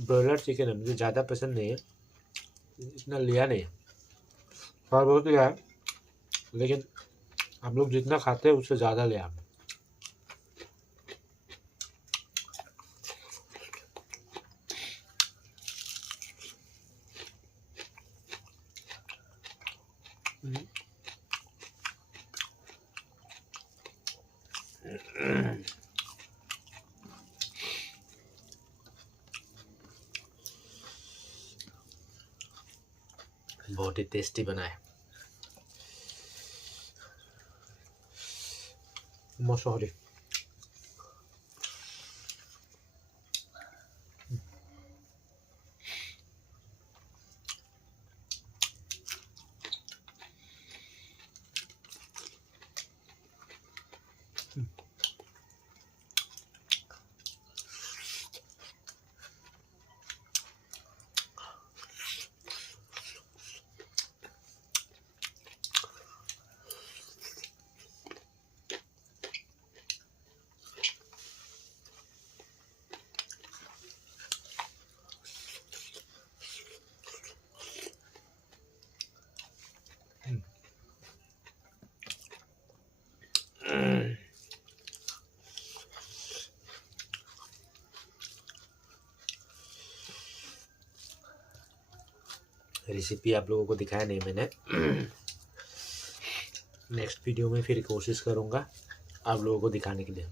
Broiler chicken है, मुझे ज़्यादा पसंद नहीं है, इतना लिया नहीं, थोड़ा बहुत लिया है, लेकिन हम लोग जितना खाते हैं उससे ज़्यादा लिया। बहुत ही टेस्टी बना है। मसोरी रेसिपी आप लोगों को दिखाया नहीं मैंने। नेक्स्ट वीडियो में फिर कोशिश करूँगा आप लोगों को दिखाने के लिए।